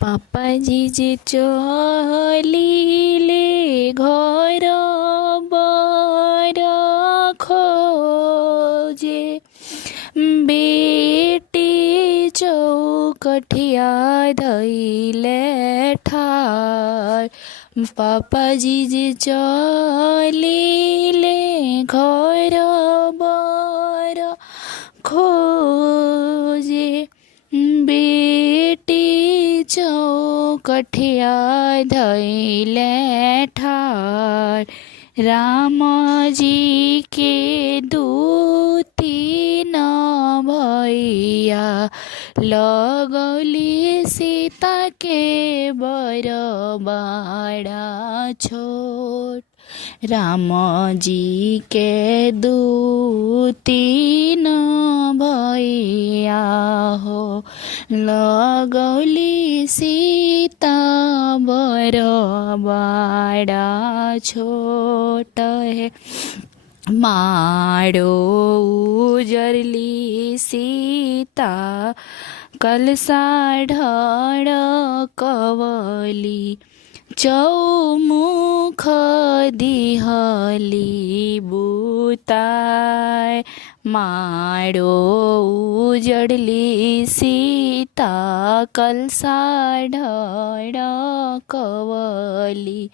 पापाजी जे चलिले घर बर खोजे, बेटी चौकठिया धैले ठार। पापाजी जे चलिले घर बर खोजे, बेटी चौकठिया धैले ठार। राम जी के दूती न भैया, लगौली सीता के बरबाड़ा छोट। राम जी के दूती न भैया हो, लगौली सीता बरबाड़ा छोट है। माड़ो उजरली सीता, कलसा ढड़कवली, चौमुख दिहली बुताय। माड़ो उजड़ली सीता, कलसा ढड़कवली,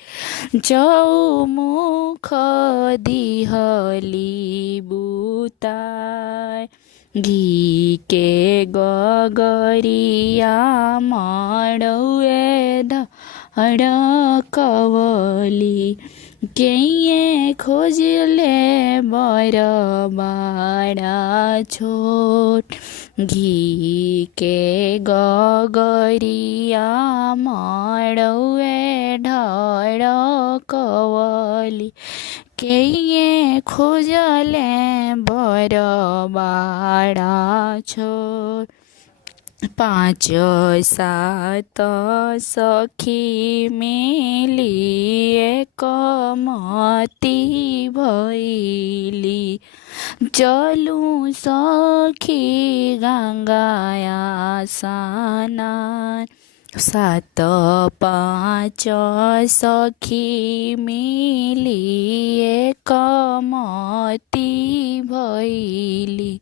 चौमुख दिहली बुताय। घी के गगरिया मड़ौए धड़कवली, केये खोजले बरबाड़ा छोट। घी के गगरिया मड़ौए ढड़कवली, केये खोजले बरबाड़ा छोट। पाँच सात सखी मिली एकमति भैली, चलू सखी गंगाया स्नान। सात पाँच सखी मिली एकमति भैली,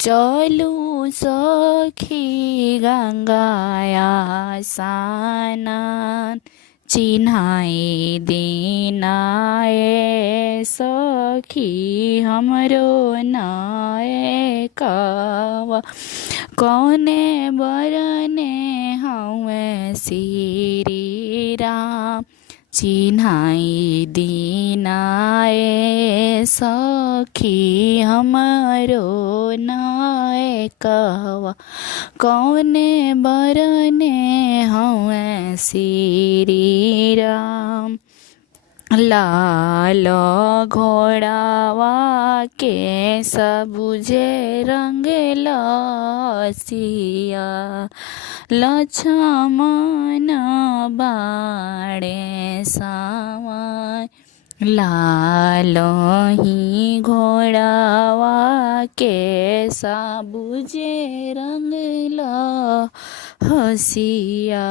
चलू सखी गंगाया स्नान। चिन्हाई दीनाए सखी हमरो नाए कावा, कौने बरने हमें श्री राम। चिन्हाई दीनाए सखी हमरो नाए कहवा, कौने बरने हमें श्री राम। लाल घोड़ावा के सबुजे रंग लसिया, लक्ष्मण बाड़े सावाय। लाल ही घोड़ावा के सबुजे रंग हसिया,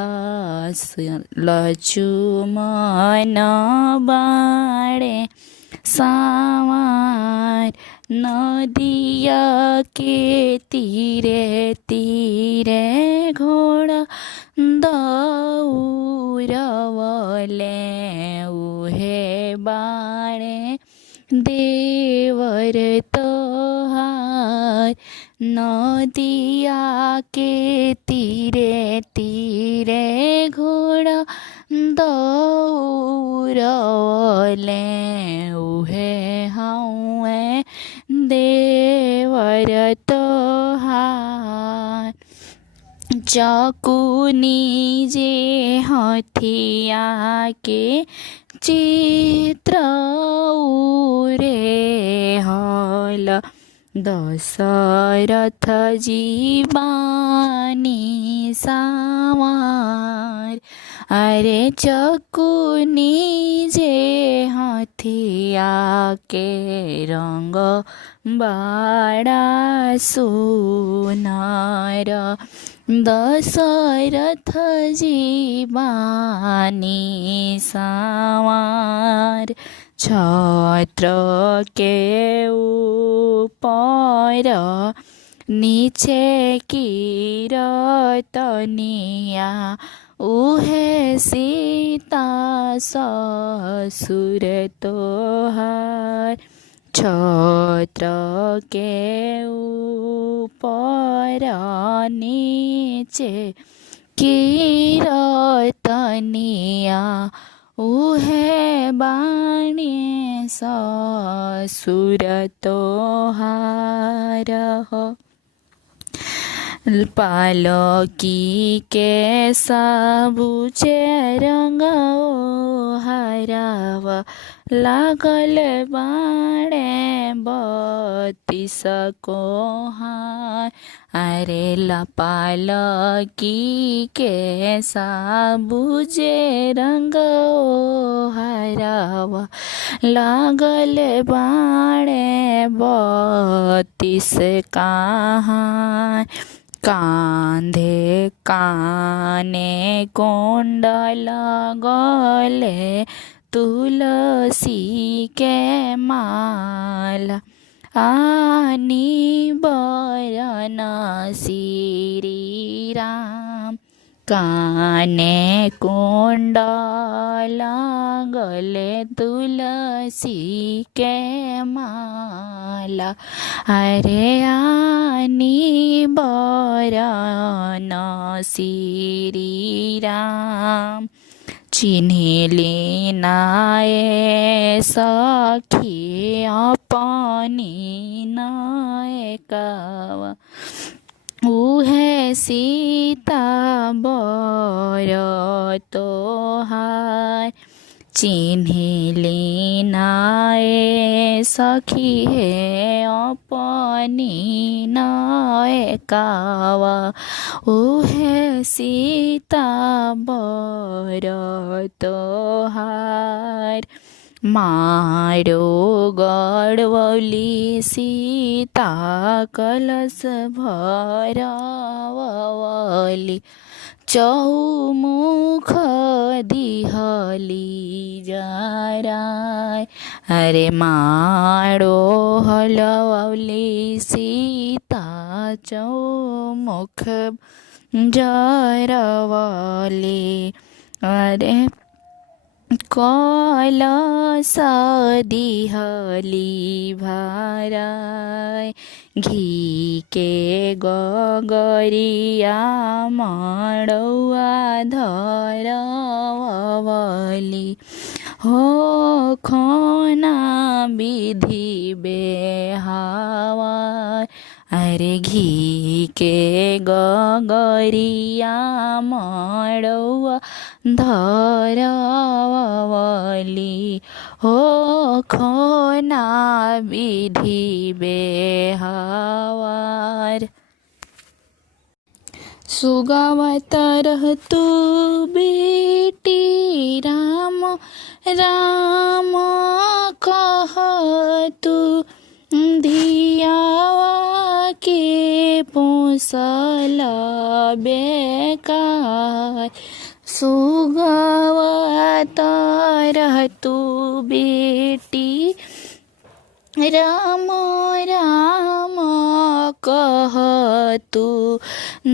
लक्ष्मण बाड़े सावार। नदिया के तीरे तीरे घोड़ा दौड़वले, उहे बाड़े देवर तोहार। नदिया के तीरे तीरे घोड़ा दौड़वले, उहे हउए देवर तोहार। चकुनी जे हथिया के चित्र उरे हल, दशरथ जी बानी सावार। अरे चकुनी जे हथिया के रंग बड़ा सुनार, दशरथ जी बानी सवार, छत्र के ऊपर नीचे कीरतनिया, उहे सीता ससुर तोहार। छत्र के ऊपर नीचे कीरतनिया, उहे बाणी ससुर तोहार। पालकी के सबुचे रंग ओहराव, लागल बाणे 32 कोहार। अरे पालकी के सबुचे रंग ओहराव, लागल बाणे 32 कहार। कांधे काने कुंडल गले तुलसी के माला, आनी बरन श्री राम। काने कुंडल गले तुलसी के माला, अरे आनी बरन श्री राम। चिन्हिली नाये सखी अपनी नायकवा, उहे सीता बर तोहार। चिन्हिली नाये सखी हे अपनी नायकवा, उहे सीता बर तोहार। मारो गढ़वली सीता कलश भरवली, चौमुख दिहली जराय। अरे मारो हलवली सीता चौमुख जरवली, अरे कलश दिहली भराय। घी के गगरिया मड़ौआ धरवली, हो खोना विधि बेहावार। अरे घी के गगरिया मड़ौआ धरवली, हो खोना विधि बेहावार। सुगावत रहतु बेटी राम राम कहतु, धियावा के पोसल बेकार। सुगावत रहतु बेटी राम राम कहतु,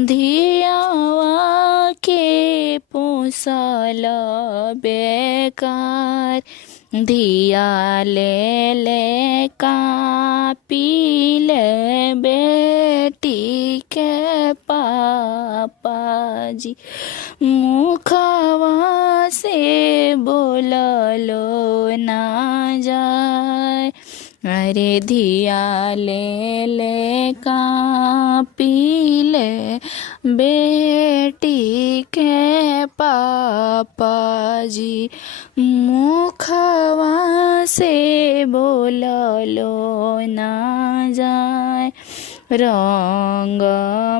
धियावा के पोसल बेकार। धिया ले ले कापिले बेटी के पापाजी, मुखवा से बोललो ना जाए। अरे धिया ले ले कापिले बेटी के पापाजी, मुखवा से बोललो ना जाए। रंग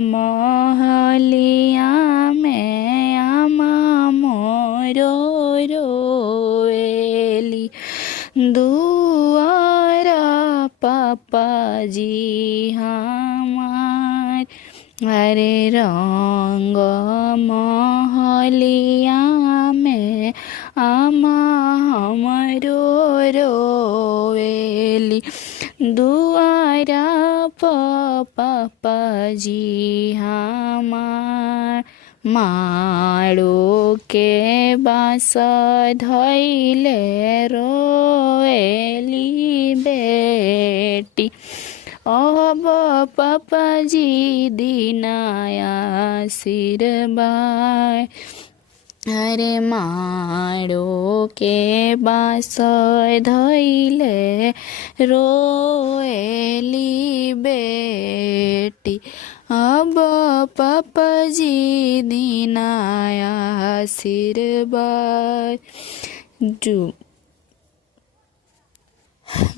महलिया में आमा मोरो रोएली, दुआर पापाजी हमार। अरे डलिया में आमा हमरो रोवेली दुआरा पापाजी हमार माड़ो के बाँस धैले रोएली बेटी अब पापाजी दिनाया सिरबाय अरे माड़ो के बाँस धैले रोएली बेटी अब पापाजी दिनाया सिरबाय जो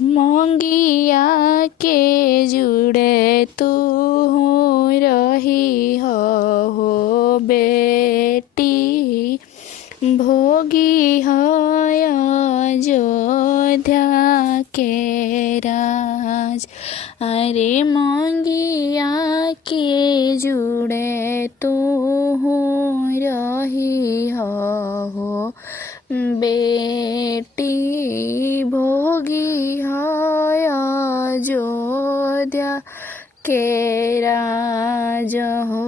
मंगिया के जुड़े तू रही हो बेटी भोगी है अयोध्या के राज अरे मंगिया के जुड़े तू रही हो बेटी भोगी है अयोध्या के राज हो।